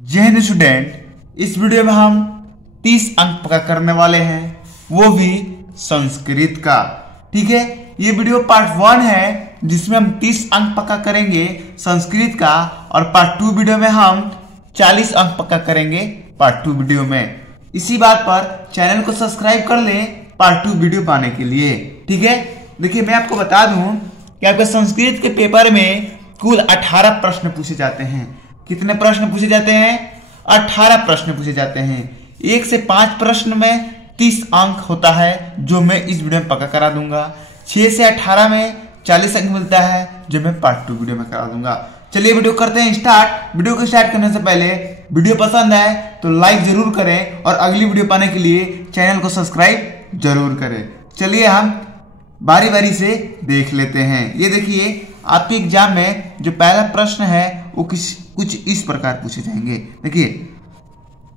जय हिंद स्टूडेंट, इस वीडियो में हम 30 अंक पक्का करने वाले हैं, वो भी संस्कृत का। ठीक है, ये वीडियो पार्ट 1 है जिसमें हम 30 अंक पक्का करेंगे संस्कृत का, और पार्ट 2 वीडियो में हम 40 अंक पक्का करेंगे पार्ट 2 वीडियो में। इसी बात पर चैनल को सब्सक्राइब कर लें पार्ट 2 वीडियो पाने के लिए। ठीक है, देखिए मैं आपको बता दूं कि आपके संस्कृत के पेपर में कुल 18 प्रश्न पूछे जाते हैं। कितने प्रश्न पूछे जाते हैं? 18 प्रश्न पूछे जाते हैं। 1 से 5 प्रश्न में 30 अंक होता है, जो मैं इस वीडियो में पक्का करा दूंगा। 6 से 18 में 40 अंक मिलता है, जो मैं पार्ट 2 वीडियो में करा दूंगा। चलिए वीडियो करते हैं स्टार्ट। वीडियो को स्टार्ट करने से पहले वीडियो पसंद आए तो लाइक जरूर करें, और अगली वीडियो पाने के लिए चैनल को सब्सक्राइब जरूर करें। चलिए हम बारी बारी से देख लेते हैं। ये देखिए, आपके एग्जाम में जो पहला प्रश्न है वो कुछ इस प्रकार पूछे जाएंगे। देखिए,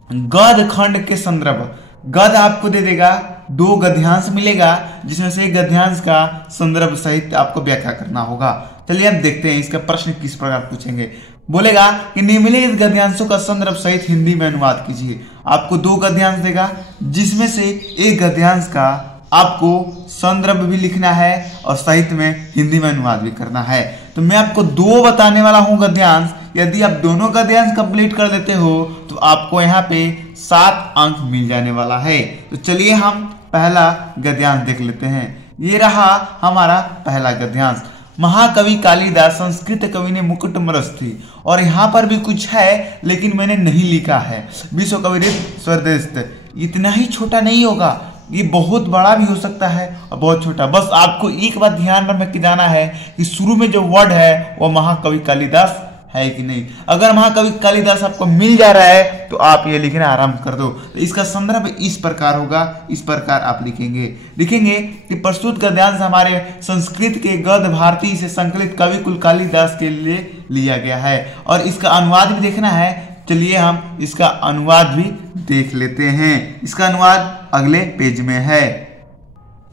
गद्य खंड के संदर्भ। गद्य आपको दे देगा, 2 गद्यांश मिलेगा, जिसमें से एक गद्यांश का संदर्भ सहित आपको व्याख्या करना होगा। चलिए अब देखते हैं इसका प्रश्न किस प्रकार पूछेंगे। बोलेगा कि निम्नलिखित गद्यांशों का संदर्भ सहित हिंदी में अनुवाद कीजिए। आपको 2 गद्यांश देगा, जिसमें से एक गद्यांश का आपको संदर्भ भी लिखना है और साहित्य में हिंदी में अनुवाद भी करना है। तो मैं आपको 2 बताने वाला हूं गद्यांश। यदि आप दोनों गद्यांश कंप्लीट कर लेते हो तो आपको यहाँ पे 7 अंक मिल जाने वाला है। तो चलिए हम पहला गद्यांश देख लेते हैं। ये रहा हमारा पहला गद्यांश। महाकवि कालिदास संस्कृत कवि ने मुकुट मरस्थी, और यहाँ पर भी कुछ है लेकिन मैंने नहीं लिखा है। विश्व कविरित स्वरदेश, इतना ही छोटा नहीं होगा, ये बहुत बड़ा भी हो सकता है और बहुत छोटा। बस आपको एक बात ध्यान में रख के जाना है कि शुरू में जो वर्ड है वो महाकवि कालिदास है कि नहीं। अगर महाकवि कालिदास आपको मिल जा रहा है तो आप ये लिखना आरंभ कर दो। तो इसका संदर्भ इस प्रकार होगा, इस प्रकार आप लिखेंगे कि प्रस्तुत गद्यांश हमारे संस्कृत के गद्य भारती से संकलित कवि कुल कालिदास के लिए लिया गया है, और इसका अनुवाद भी देखना है। चलिए हम इसका अनुवाद भी देख लेते हैं। इसका अनुवाद अगले पेज में है।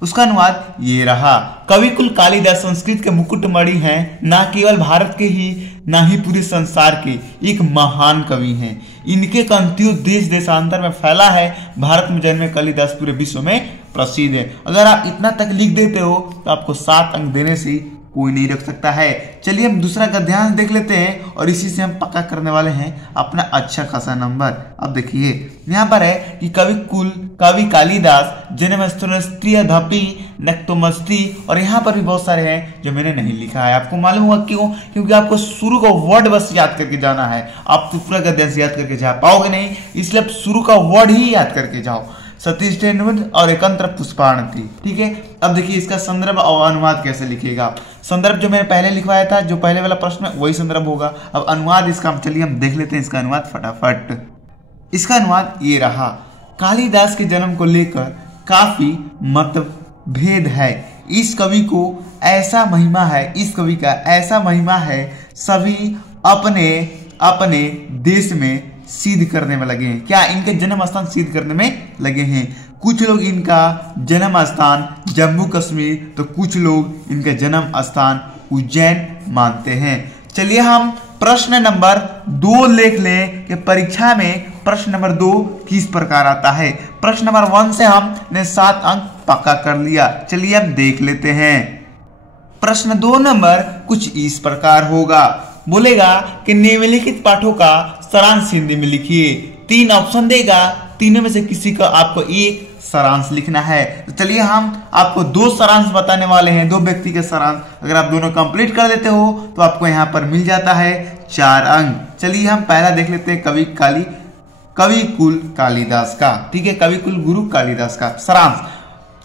उसका अनुवाद ये रहा। कवि कुल कालिदास संस्कृत के मुकुटमणि हैं, ना केवल भारत के ही, ना ही पूरे संसार के एक महान कवि हैं। इनके कंतियों देश देशांतर में फैला है। भारत में जन्मे कालिदास पूरे विश्व में प्रसिद्ध है। अगर आप इतना तक लिख देते हो तो आपको 7 अंक देने से कोई नहीं रख सकता है। चलिए हम दूसरा गद्यांश देख लेते हैं, और इसी से हम पक्का करने वाले हैं अपना अच्छा खासा नंबर। अब देखिए यहाँ पर है कि कवि कालिदास जन्म स्त्रियधपि नक्तोमस्ति, और यहाँ पर भी बहुत सारे हैं जो मैंने नहीं लिखा है। आपको मालूम होगा क्यों? क्योंकि आपको शुरू का वर्ड बस याद करके जाना है। आप तो पूरा गद्यांश याद करके जा पाओगे नहीं, इसलिए आप शुरू का वर्ड ही याद करके जाओ। सतीश तेंदुलकर और एकंत्र पुष्पाणति। ठीक है, अब देखिए इसका संदर्भ और अनुवाद कैसे लिखिएगा। संदर्भ जो मैंने पहले लिखवाया था, जो पहले वाला प्रश्न है वही संदर्भ होगा। अब अनुवाद इसका चलिए हम देख लेते हैं इसका अनुवाद फटाफट। इसका अनुवाद ये रहा। कालिदास के जन्म को लेकर काफी मतभेद है। इस कवि को ऐसा महिमा है, इस कवि का ऐसा महिमा है, सभी अपने अपने देश में सिद्ध करने में लगे हैं। क्या? इनके जन्म स्थान सिद्ध करने में लगे हैं। कुछ लोग इनका जन्म स्थान जम्मू कश्मीर, तो कुछ लोग इनका जन्म स्थान उज्जैन मानते हैं। चलिए हम प्रश्न नंबर 2 लिख लें कि परीक्षा में प्रश्न नंबर 2 किस प्रकार आता है। प्रश्न नंबर 1 से हमने 7 अंक पक्का कर लिया। चलिए हम देख लेते हैं। प्रश्न 2 नंबर कुछ इस प्रकार होगा। बोलेगा कि निम्नलिखित पाठों का सारांश हिंदी में लिखिए। 3 ऑप्शन देगा, तीनों में से किसी का आपको एक सारांश लिखना है। तो चलिए हम आपको 2 सारांश बताने वाले हैं, 2 व्यक्ति के सारांश। अगर आप दोनों कंप्लीट कर लेते हो तो आपको यहाँ पर मिल जाता है 4 अंक। चलिए हम पहला देख लेते हैं कवि कुल कालिदास का। ठीक है, कवि कुल गुरु कालिदास का सारांश।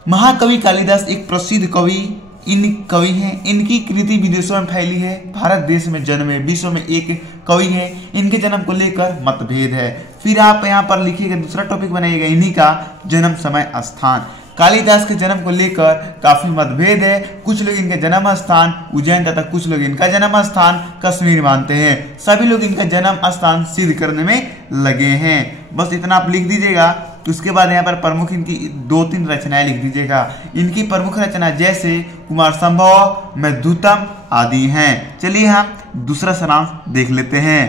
महाकवि कालिदास एक प्रसिद्ध कवि हैं। इनकी कृति विदेशों में फैली है। भारत देश में जन्मे, विश्व में एक कवि है। इनके जन्म को लेकर मतभेद है। फिर आप यहाँ पर लिखिएगा, दूसरा टॉपिक बनाइएगा, इन्हीं का जन्म समय स्थान। कालिदास के जन्म को लेकर काफी मतभेद है। कुछ लोग इनके जन्म स्थान उज्जैन तथा कुछ लोग इनका जन्म स्थान कश्मीर मानते हैं। सभी लोग इनका जन्म स्थान सिद्ध करने में लगे हैं। बस इतना आप लिख दीजिएगा। तो उसके बाद यहाँ पर प्रमुख इनकी 2-3 रचनाएं लिख दीजिएगा। इनकी प्रमुख रचना जैसे कुमार संभव, मेघदूतम आदि हैं। चलिए हम दूसरा सारांश देख लेते हैं।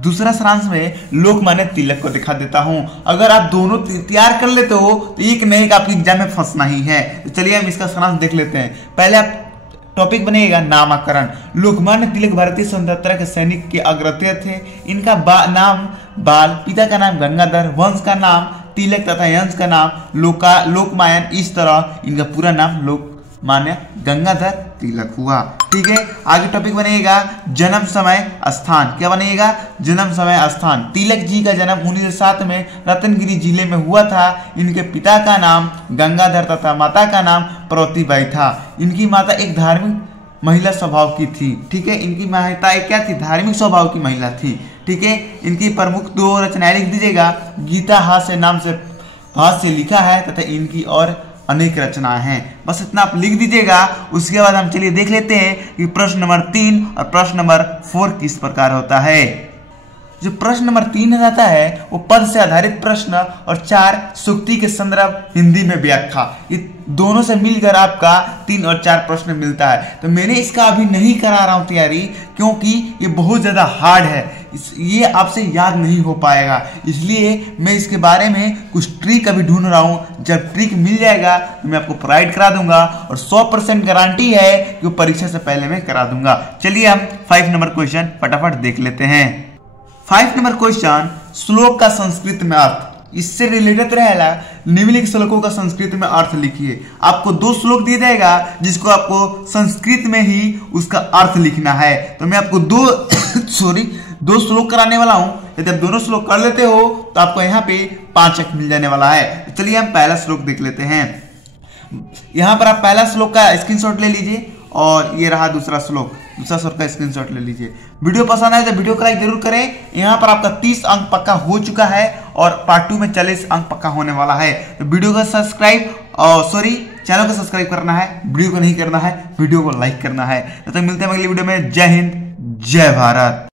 दूसरा सारांश में लोकमान्य तिलक को दिखा देता हूं। अगर आप दोनों तैयार कर लेते हो तो एक न एक आपकी एग्जाम में फंसना ही है। तो चलिए हम इसका सारांश देख लेते हैं। पहले आप टॉपिक बनेगा नामकरण। लोकमान्य तिलक भारतीय स्वतंत्रता के सैनिक के अग्रगण्य थे। इनका नाम बाल, पिता का नाम गंगाधर, वंश का नाम तिलक तथा यंश का नाम लोकमान्य। इस तरह इनका पूरा नाम लोकमान्य गंगाधर तिलक हुआ। ठीक है, आगे टॉपिक बनेगा जन्म समय स्थान। क्या बनेगा? जन्म समय स्थान। तिलक जी का जन्म 1907 में रतनगिरी जिले में हुआ था। इनके पिता का नाम गंगाधर तथा माता का नाम पार्वतीबाई था। इनकी माता एक धार्मिक महिला स्वभाव की थी। ठीक है, इनकी माता एक क्या थी? धार्मिक स्वभाव की महिला थी। ठीक है, इनकी प्रमुख 2 रचनाएं लिख दीजिएगा। गीता हास्य नाम से हास्य लिखा है तथा इनकी और अनेक रचनाएं हैं। बस इतना आप लिख दीजिएगा। उसके बाद हम चलिए देख लेते हैं कि प्रश्न नंबर 3 और प्रश्न नंबर 4 किस प्रकार होता है। जो प्रश्न नंबर 3 रहता है वो पद से आधारित प्रश्न और 4 सूक्ति के संदर्भ हिंदी में व्याख्या। ये दोनों से मिलकर आपका 3 और 4 प्रश्न मिलता है। तो मैंने इसका अभी नहीं करा रहा हूं तैयारी, क्योंकि ये बहुत ज्यादा हार्ड है। ये आपसे याद नहीं हो पाएगा, इसलिए मैं इसके बारे में कुछ ट्रिक अभी ढूंढ रहा हूं। जब ट्रिक मिल जाएगा तो मैं आपको प्रोवाइड करा दूंगा और 100% गारंटी है कि वो परीक्षा से पहले मैं करा दूंगा। चलिए हम 5 नंबर क्वेश्चन फटाफट देख लेते हैं। 5 नंबर क्वेश्चन, श्लोक का संस्कृत में अर्थ। इससे रिलेटेड रहेगा निम्नलिखित श्लोकों का संस्कृत में अर्थ लिखिए। आपको 2 श्लोक दिया जाएगा जिसको आपको संस्कृत में ही उसका अर्थ लिखना है। तो मैं आपको 2 श्लोक कराने वाला हूं। यदि आप दोनों श्लोक कर लेते हो तो आपको यहाँ पे 5 अंक मिल जाने वाला है। तो चलिए हम पहला श्लोक देख लेते हैं। यहाँ पर आप पहला श्लोक का स्क्रीनशॉट ले लीजिए और ये रहा दूसरा श्लोक का स्क्रीनशॉट ले लीजिए। वीडियो पसंद आए तो वीडियो को लाइक जरूर करें। यहाँ पर आपका 30 अंक पक्का हो चुका है और पार्ट 2 में 40 अंक पक्का होने वाला है। तो वीडियो को सब्सक्राइब चैनल को सब्सक्राइब करना है, वीडियो को नहीं करना है, वीडियो को लाइक करना है। तो मिलते हैं अगली वीडियो में। जय हिंद, जय भारत।